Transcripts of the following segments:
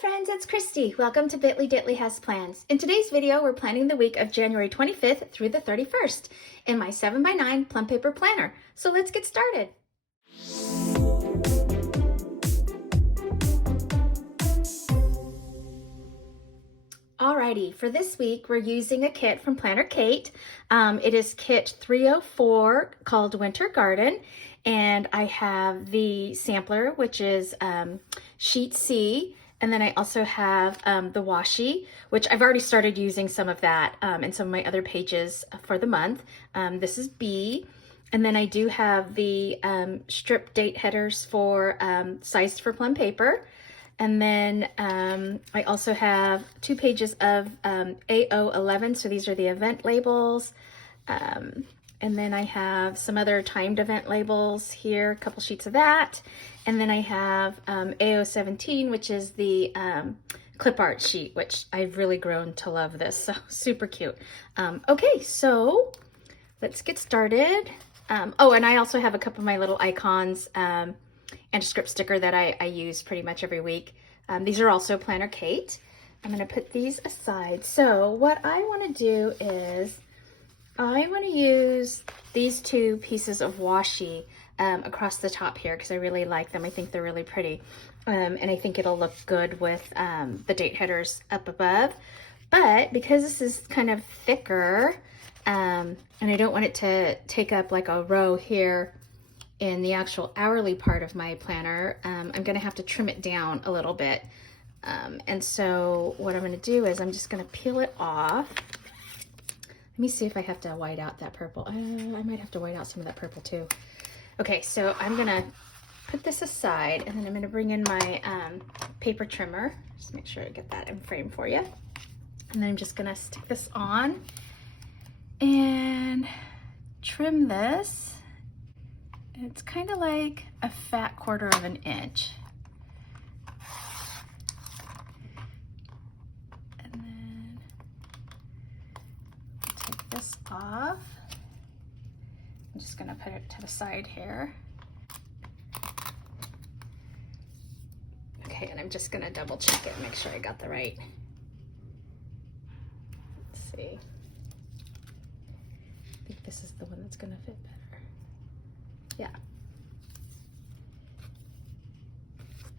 friends, it's Christy. Welcome to Bitly Ditly Has Plans. In today's video, we're planning the week of January 25th through the 31st in my 7x9 plum paper planner. So let's get started. Alrighty, for this week, we're using a kit from Planner Kate. It is kit 304 called Winter Garden. And I have the sampler, which is sheet C. And then I also have the washi, which I've already started using some of that in some of my other pages for the month. This is B. And then I do have the strip date headers for sized for plum paper. And then I also have 2 pages of AO11, so these are the event labels. And then I have some other timed event labels here, a couple sheets of that. And then I have AO17, which is the clip art sheet, which I've really grown to love this, so super cute. Okay, so let's get started. Oh, and I also have a couple of my little icons and a script sticker that I use pretty much every week. These are also Planner Kate. I'm gonna put these aside. So what I wanna do is, I want to use these 2 pieces of washi across the top here because I really like them. I think they're really pretty. And I think it'll look good with the date headers up above. But because this is kind of thicker, and I don't want it to take up like a row here in the actual hourly part of my planner, I'm going to have to trim it down a little bit. And so what I'm going to do is I'm just going to peel it off. Let me see if I have to white out that purple. I might have to white out some of that purple too. Okay, so I'm gonna put this aside and then I'm gonna bring in my paper trimmer. Just make sure I get that in frame for you. And then I'm just gonna stick this on and trim this. It's kind of like a fat 1/4 of an inch. This off. I'm just gonna put it to the side here. Okay, and I'm just gonna double check it and make sure I got the right. Let's see. I think this is the one that's gonna fit better. Yeah.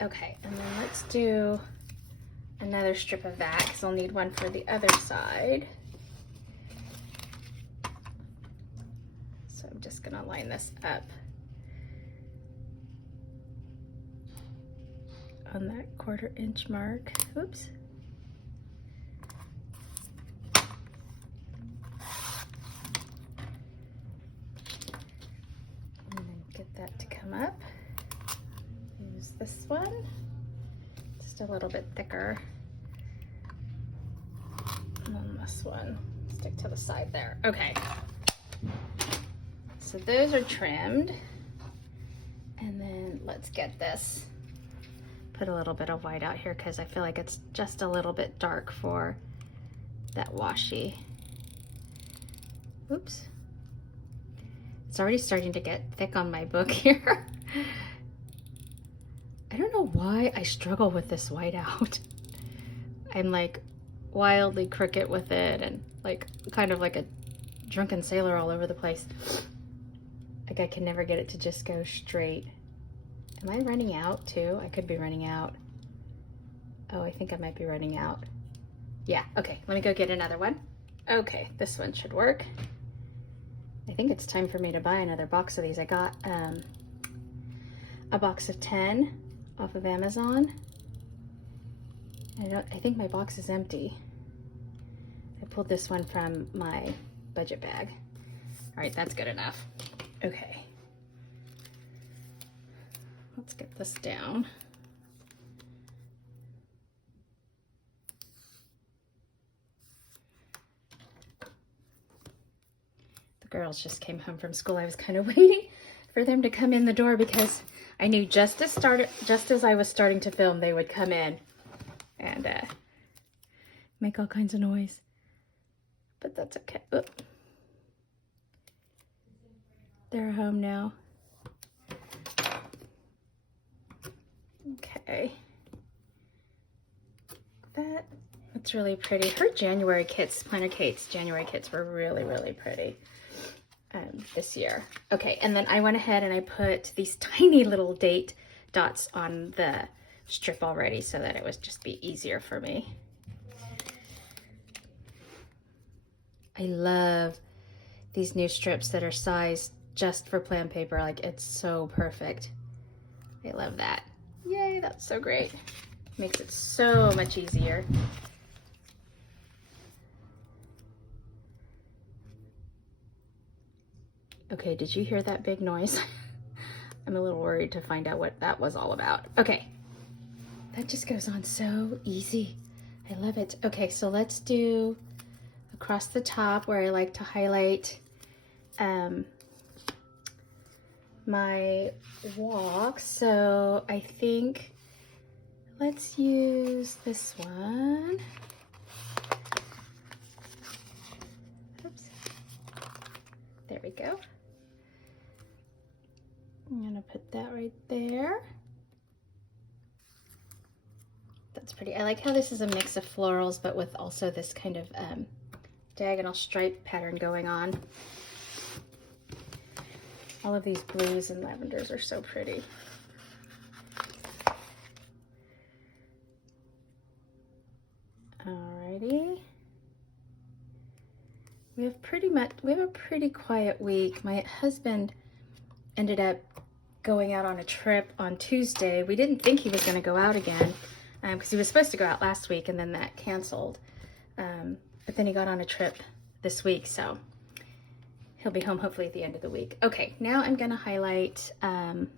Okay, and then let's do another strip of that because I'll need one for the other side. So I'm just gonna line this up on that 1/4 inch mark. Oops. And then get that to come up. Use this one, just a little bit thicker. And then this one, stick to the side there. Okay. So those are trimmed, and then let's get this, put a little bit of white out here because I feel like it's just a little bit dark for that washi. Oops. It's already starting to get thick on my book here. I don't know why I struggle with this white out. I'm like wildly crooked with it and like kind of like a drunken sailor all over the place. Like I can never get it to just go straight. Am I running out too? I could be running out. Oh, I think I might be running out. Yeah, okay, let me go get another one. Okay, this one should work. I think it's time for me to buy another box of these. I got a box of 10 off of Amazon. I think my box is empty. I pulled this one from my budget bag. All right, that's good enough. Okay, let's get this down. The girls just came home from school. I was kind of waiting for them to come in the door because I knew just as I was starting to film, they would come in and make all kinds of noise. But that's okay. Oop. They're home now. Okay. that? It's really pretty. Her January kits, Planner Kate's January kits were really, really pretty this year. Okay, and then I went ahead and I put these tiny little date dots on the strip already so that it would just be easier for me. I love these new strips that are sized just for Plum Paper. Like, it's so perfect. I love that. Yay, that's so great. Makes it so much easier. Okay, did you hear that big noise? I'm a little worried to find out what that was all about. Okay, that just goes on so easy. I love it. Okay, so let's do across the top where I like to highlight my walk. So I think let's use this one. Oops. There we go. I'm gonna put that right there. That's pretty. I like how this is a mix of florals, but with also this kind of diagonal stripe pattern going on. All of these blues and lavenders are so pretty. Alrighty. We have a pretty quiet week. My husband ended up going out on a trip on Tuesday. We didn't think he was going to go out again because he was supposed to go out last week and then that canceled. But then he got on a trip this week, so he'll be home hopefully at the end of the week. Okay, now I'm going to highlight, I'm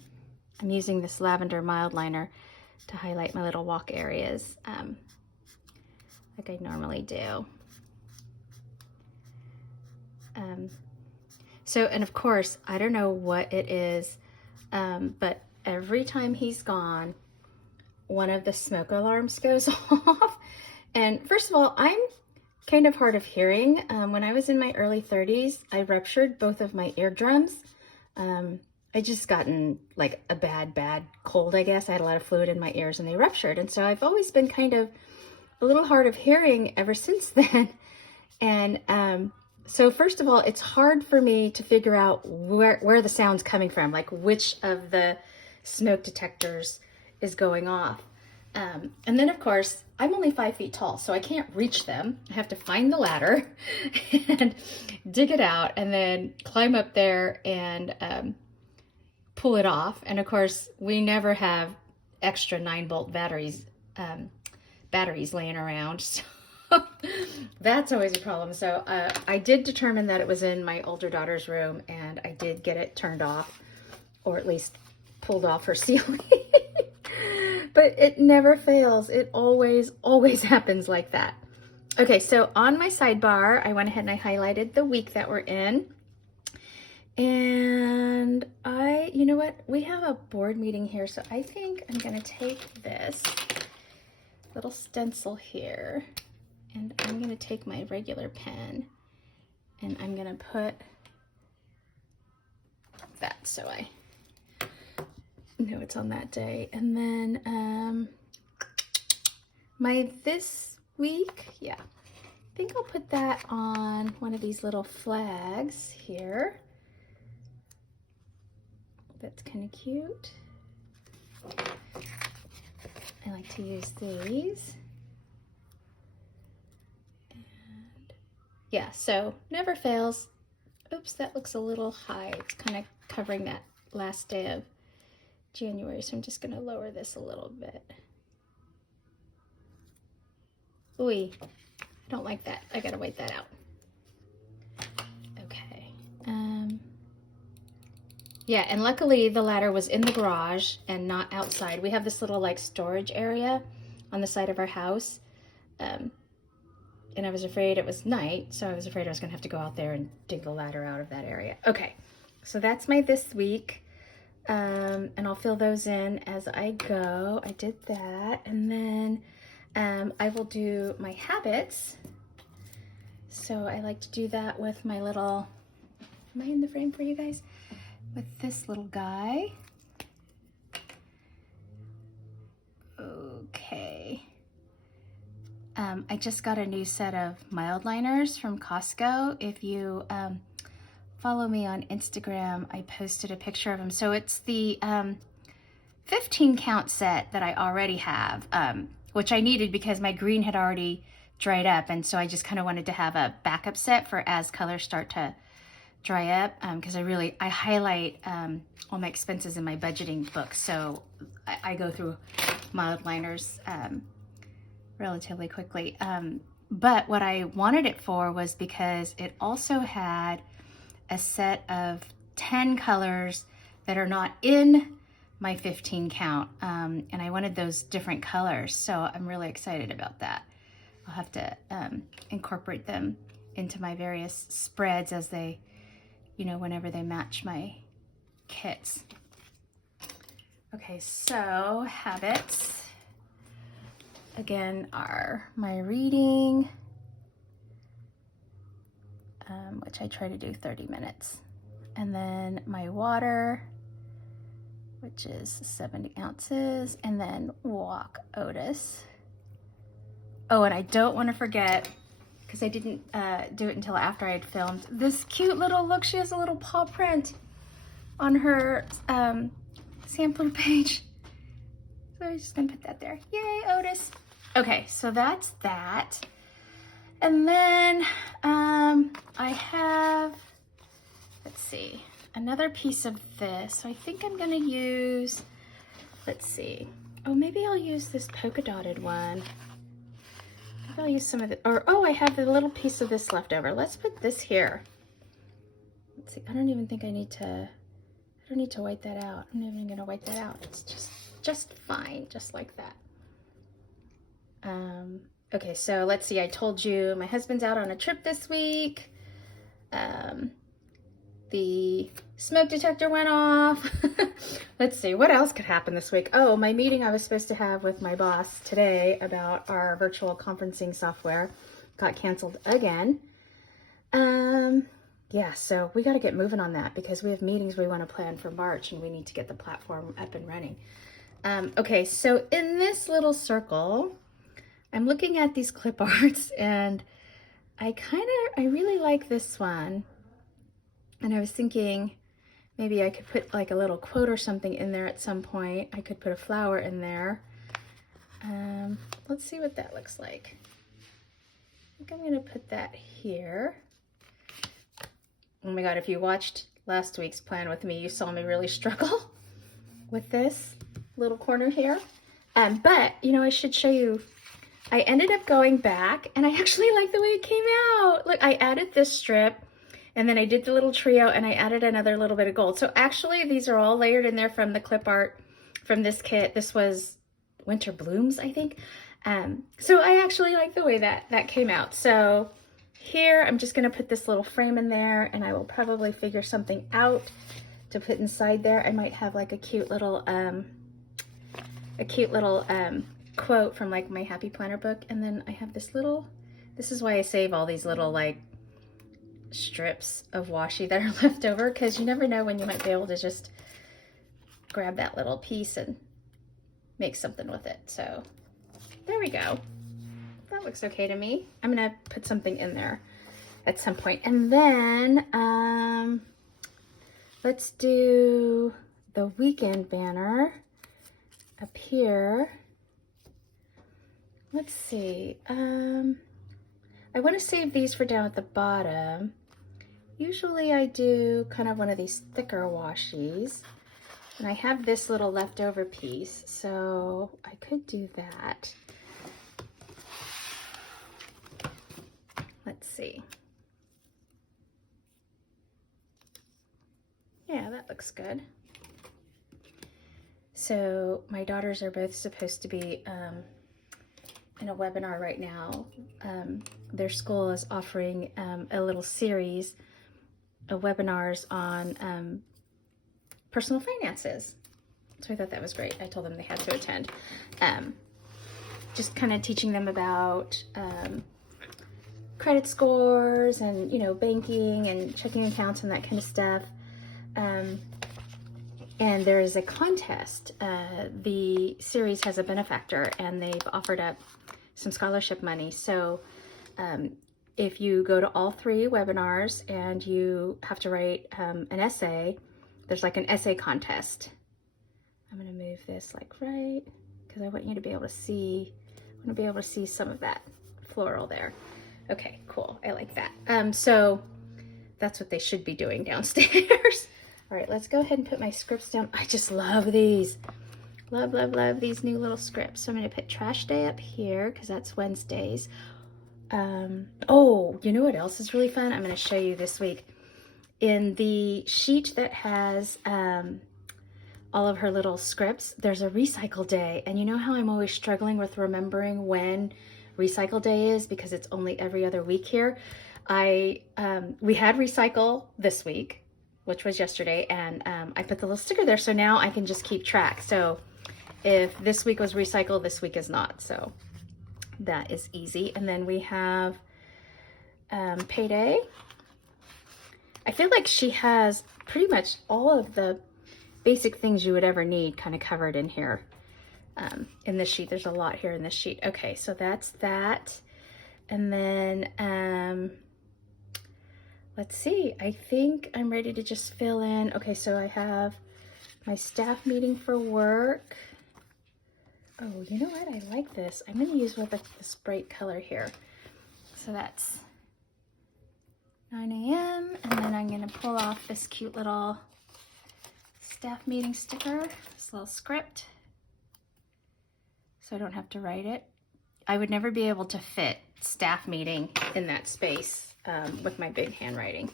using this lavender mild liner to highlight my little walk areas like I normally do. And of course, I don't know what it is, but every time he's gone, one of the smoke alarms goes off. And first of all, I'm kind of hard of hearing. When I was in my early 30s, I ruptured both of my eardrums. I just gotten like a bad cold, I guess. I had a lot of fluid in my ears and they ruptured. And so I've always been kind of a little hard of hearing ever since then. And so first of all, it's hard for me to figure out where the sound's coming from, like which of the smoke detectors is going off. And then of course, I'm only 5 feet tall, so I can't reach them. I have to find the ladder and dig it out and then climb up there and pull it off. And of course, we never have extra 9-volt batteries laying around. So that's always a problem. So I did determine that it was in my older daughter's room and I did get it turned off, or at least pulled off her ceiling. But it never fails. It always happens like that. Okay, so on my sidebar, I went ahead and I highlighted the week that we're in. And you know what? We have a board meeting here, so I think I'm gonna take this little stencil here and I'm gonna take my regular pen and I'm gonna put that so I know it's on that day. And then this week, yeah, I think I'll put that on one of these little flags here. That's kind of cute. I like to use these. And yeah, so never fails. Oops, that looks a little high. It's kind of covering that last day of January, so I'm just gonna lower this a little bit. Ooh, I don't like that. I gotta wait that out. Okay. Yeah, and luckily the ladder was in the garage and not outside. We have this little like storage area on the side of our house. And I was afraid it was night, so I was afraid I was gonna have to go out there and dig the ladder out of that area. Okay, so that's my this week. And I'll fill those in as I go. I did that. And then I will do my habits. So I like to do that with my little, am I in the frame for you guys? With this little guy. Okay. I just got a new set of mild liners from Costco. If you follow me on Instagram, I posted a picture of them. So it's the 15 count set that I already have, which I needed because my green had already dried up, and so I just kind of wanted to have a backup set for as colors start to dry up, because I highlight all my expenses in my budgeting book, so I go through mild liners relatively quickly. But what I wanted it for was because it also had a set of 10 colors that are not in my 15 count, and I wanted those different colors, so I'm really excited about that. I'll have to incorporate them into my various spreads as they, whenever they match my kits. Okay, so habits, again, are my reading, which I try to do 30 minutes. And then my water, which is 70 ounces, and then walk Otis. Oh, and I don't want to forget, because I didn't do it until after I had filmed, this cute little, look, she has a little paw print on her sampler page. So I'm just gonna put that there. Yay, Otis. Okay, so that's that. And then I have, let's see, another piece of this. So I think I'm gonna use, let's see. Oh, maybe I'll use this polka dotted one. Maybe I'll use some of it, or, oh, I have the little piece of this left over. Let's put this here. Let's see, I don't even think I need to wipe that out. I'm not even gonna wipe that out. It's just fine, just like that. Okay, so let's see, I told you my husband's out on a trip this week. The smoke detector went off. Let's see, what else could happen this week? Oh, my meeting I was supposed to have with my boss today about our virtual conferencing software got canceled again. Yeah, so we got to get moving on that because we have meetings we want to plan for March and we need to get the platform up and running. Okay, so in this little circle, I'm looking at these clip arts and I really like this one. And I was thinking maybe I could put like a little quote or something in there at some point. I could put a flower in there. Let's see what that looks like. I think I'm going to put that here. Oh my God, if you watched last week's plan with me, you saw me really struggle with this little corner here. But, I should show you, I ended up going back and I actually like the way it came out. Look, I added this strip and then I did the little trio and I added another little bit of gold. So actually these are all layered in there from the clip art from this kit. This was Winter Blooms, I think. So I actually like the way that came out. So here, I'm just gonna put this little frame in there and I will probably figure something out to put inside there. I might have like a cute little quote from like my Happy Planner book. And then I have this is why I save all these little like strips of washi that are left over, because you never know when you might be able to just grab that little piece and make something with it. So there we go. That looks okay to me. I'm gonna put something in there at some point. And then let's do the weekend banner up here. Let's see. I want to save these for down at the bottom. Usually I do kind of one of these thicker washies. And I have this little leftover piece, so I could do that. Let's see. Yeah, that looks good. So my daughters are both supposed to be in a webinar right now. Their school is offering a little series of webinars on personal finances. So I thought that was great. I told them they had to attend. Just kind of teaching them about credit scores and, banking and checking accounts and that kind of stuff. And there is a contest. The series has a benefactor and they've offered up some scholarship money. So if you go to all 3 webinars and you have to write an essay, there's like an essay contest. I'm gonna move this like right, because I want you to be able to see, I wanna be able to see some of that floral there. Okay, cool, I like that. So that's what they should be doing downstairs. All right, let's go ahead and put my scripts down. I just love these. Love, love, love these new little scripts. So I'm gonna put trash day up here because that's Wednesdays. Oh, you know what else is really fun? I'm gonna show you this week. In the sheet that has all of her little scripts, there's a recycle day. And you know how I'm always struggling with remembering when recycle day is because it's only every other week here. We had recycle this week, which was yesterday, and I put the little sticker there, so now I can just keep track. So if this week was recycle, this week is not, so that is easy. And then we have payday. I feel like she has pretty much all of the basic things you would ever need kind of covered in here. In this sheet, there's a lot here in this sheet. Okay, so that's that. And then, let's see, I think I'm ready to just fill in. Okay, so I have my staff meeting for work. Oh, you know what? I like this. I'm gonna use with this bright color here. So that's 9 a.m. And then I'm gonna pull off this cute little staff meeting sticker, this little script, so I don't have to write it. I would never be able to fit staff meeting in that space with my big handwriting.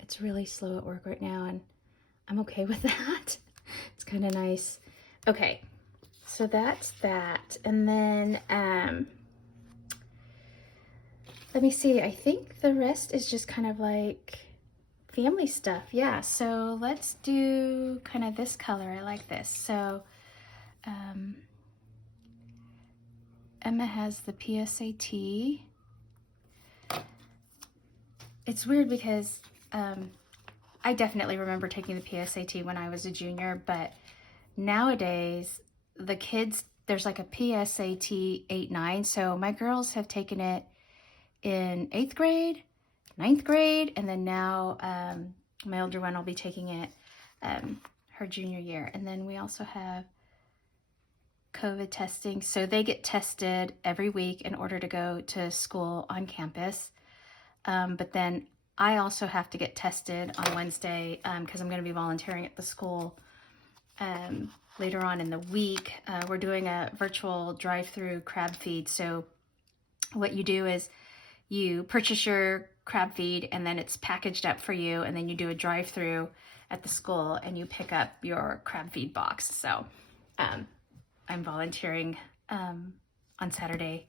It's really slow at work right now, and I'm okay with that. It's kind of nice. Okay, so that's that. And then let me see, I think the rest is just kind of like family stuff. Yeah, so let's do kind of this color. I like this. So Emma has the PSAT. It's weird because I definitely remember taking the PSAT when I was a junior, but nowadays the kids, there's like a PSAT 8-9. So my girls have taken it in 8th grade, 9th grade, and then now my older one will be taking it her junior year. And then we also have COVID testing. So they get tested every week in order to go to school on campus. But then I also have to get tested on Wednesday because I'm going to be volunteering at the school later on in the week. We're doing a virtual drive-through crab feed. So what you do is you purchase your crab feed and then it's packaged up for you, and then you do a drive-through at the school and you pick up your crab feed box. So I'm volunteering on Saturday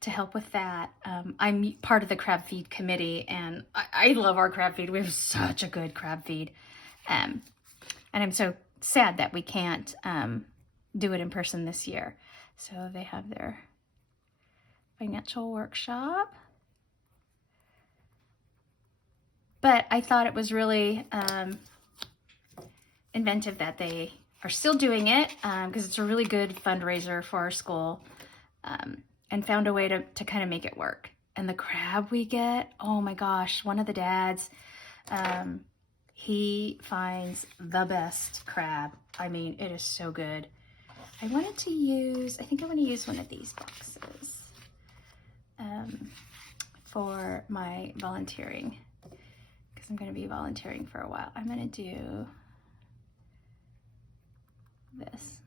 to help with that. I'm part of the crab feed committee, and I love our crab feed. We have such a good crab feed. And I'm so sad that we can't do it in person this year. So they have their financial workshop. But I thought it was really inventive that they are still doing it because it's a really good fundraiser for our school, and found a way to kind of make it work. And the crab we get, oh my gosh, one of the dads, he finds the best crab. I mean, it is so good. I think I want to use one of these boxes for my volunteering, because I'm going to be volunteering for a while. I'm going to do this.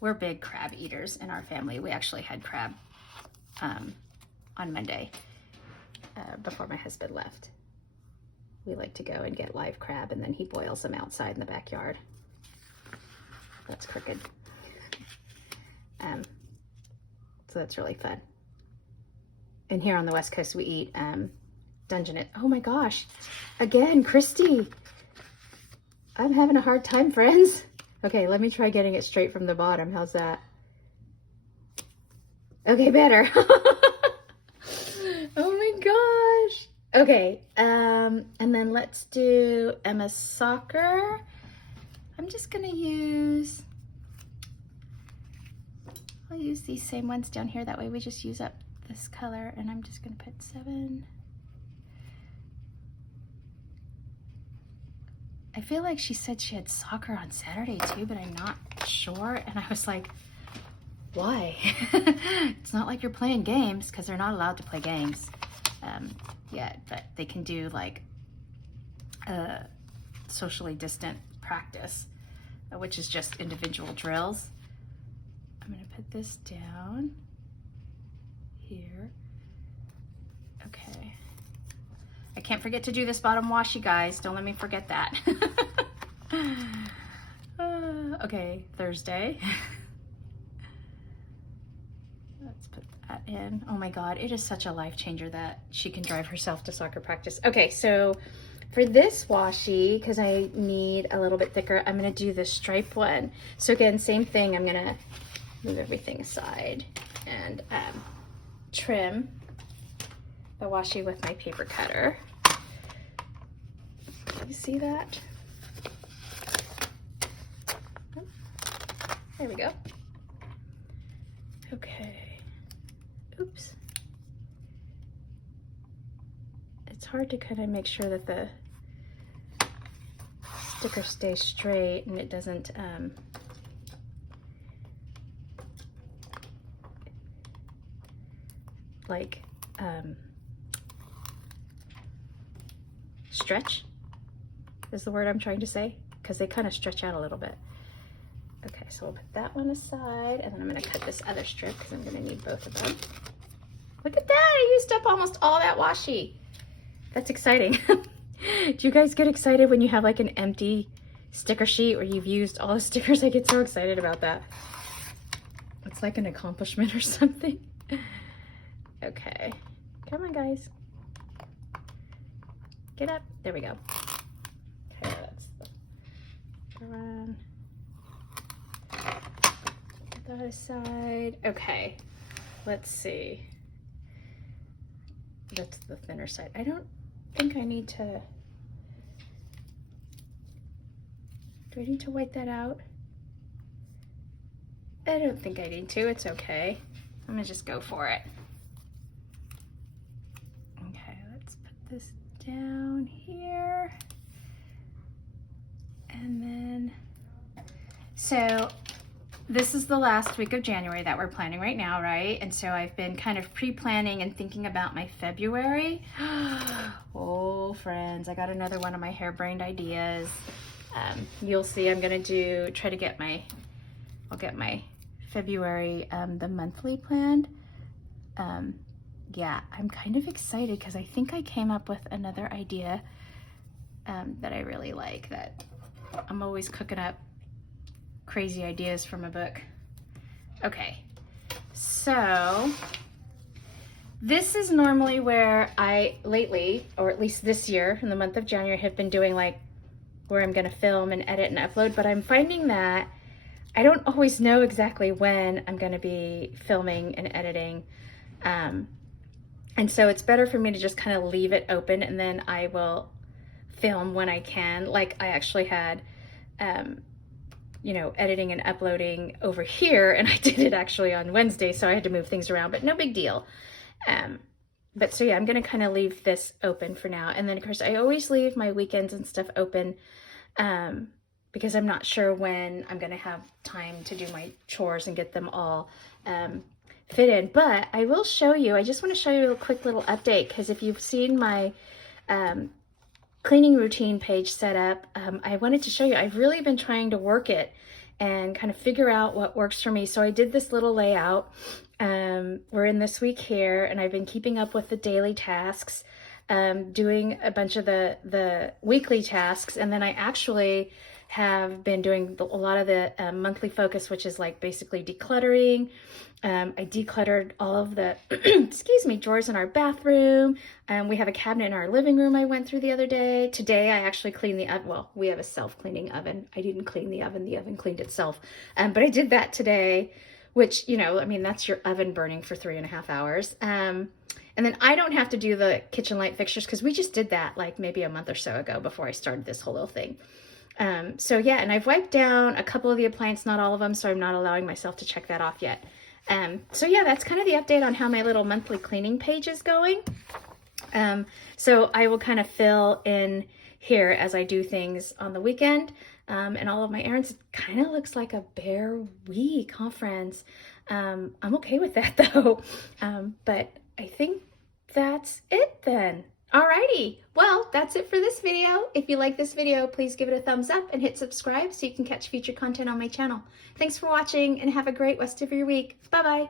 We're big crab eaters in our family. We actually had crab on Monday before my husband left. We like to go and get live crab, and then he boils them outside in the backyard. That's crooked. So that's really fun. And here on the West Coast, we eat Dungeness. Oh my gosh. Again, Christy. I'm having a hard time, friends. Okay, let me try getting it straight from the bottom. How's that? Okay, better. Oh my gosh. Okay, and then let's do Emma's soccer. I'm just gonna use use these same ones down here. That way we just use up this color, and I'm just gonna put 7. I feel like she said she had soccer on Saturday too, but I'm not sure. And I was like, why? It's not like you're playing games, because they're not allowed to play games yet, but they can do like socially distant practice, which is just individual drills. I'm gonna put this down here. Okay. I can't forget to do this bottom wash, you guys. Don't let me forget that. Okay, Thursday. Let's put that in. Oh my God, it is such a life changer that she can drive herself to soccer practice. Okay, so for this washi, because I need a little bit thicker, I'm gonna do the stripe one. So again, same thing, I'm gonna move everything aside and trim the washi with my paper cutter. You see that? Oh, there we go. Okay. Oops. It's hard to kind of make sure that the sticker stays straight and it doesn't stretch is the word I'm trying to say, because they kind of stretch out a little bit. Okay, so we'll put that one aside, and then I'm going to cut this other strip because I'm going to need both of them. Look at that! I used up almost all that washi. That's exciting. Do you guys get excited when you have like an empty sticker sheet where you've used all the stickers? I get so excited about that. It's like an accomplishment or something. Okay, come on guys. Get up. There we go. Okay, that's the one. Put that aside. Okay, let's see. That's the thinner side. I don't think I need to. Do I need to white that out? I don't think I need to. It's okay. I'm gonna just go for it. Okay, let's put this down here. And then, so this is the last week of January that we're planning right now, right? And so I've been kind of pre-planning and thinking about my February. Oh, friends, I got another one of my harebrained ideas. You'll see I'm gonna try to get I'll get my February, the monthly planned. Yeah, I'm kind of excited because I think I came up with another idea that I really like, that I'm always cooking up crazy ideas from a book. Okay, so this is normally where I lately, or at least this year in the month of January, have been doing like where I'm gonna film and edit and upload, but I'm finding that I don't always know exactly when I'm gonna be filming and editing. And so it's better for me to just kind of leave it open, and then I will film when I can. Like I actually had, you know, editing and uploading over here, and I did it actually on Wednesday, so I had to move things around, but no big deal. But so yeah, I'm gonna kind of leave this open for now. And then of course I always leave my weekends and stuff open, because I'm not sure when I'm gonna have time to do my chores and get them all fit in. But I will show you, I just want to show you a quick little update, because if you've seen my cleaning routine page set up, I wanted to show you, I've really been trying to work it and kind of figure out what works for me. So I did this little layout. We're in this week here, and I've been keeping up with the daily tasks, doing a bunch of the weekly tasks, and then I actually have been doing a lot of the monthly focus, which is like basically decluttering. I decluttered all of the, excuse me, drawers in our bathroom. We have a cabinet in our living room I went through the other day. Today I actually cleaned the oven. Well, we have a self-cleaning oven. I didn't clean the oven cleaned itself. But I did that today, which, you know, I mean, that's your oven burning for 3.5 hours. And then I don't have to do the kitchen light fixtures because we just did that like maybe a month or so ago before I started this whole little thing. So yeah, and I've wiped down a couple of the appliances, not all of them, so I'm not allowing myself to check that off yet. So yeah, that's kind of the update on how my little monthly cleaning page is going. So I will kind of fill in here as I do things on the weekend, and all of my errands. It kind of looks like a bare week, huh, friends? I'm okay with that though. But I think that's it then. Alrighty, well, that's it for this video. If you like this video, please give it a thumbs up and hit subscribe so you can catch future content on my channel. Thanks for watching and have a great rest of your week. Bye-bye.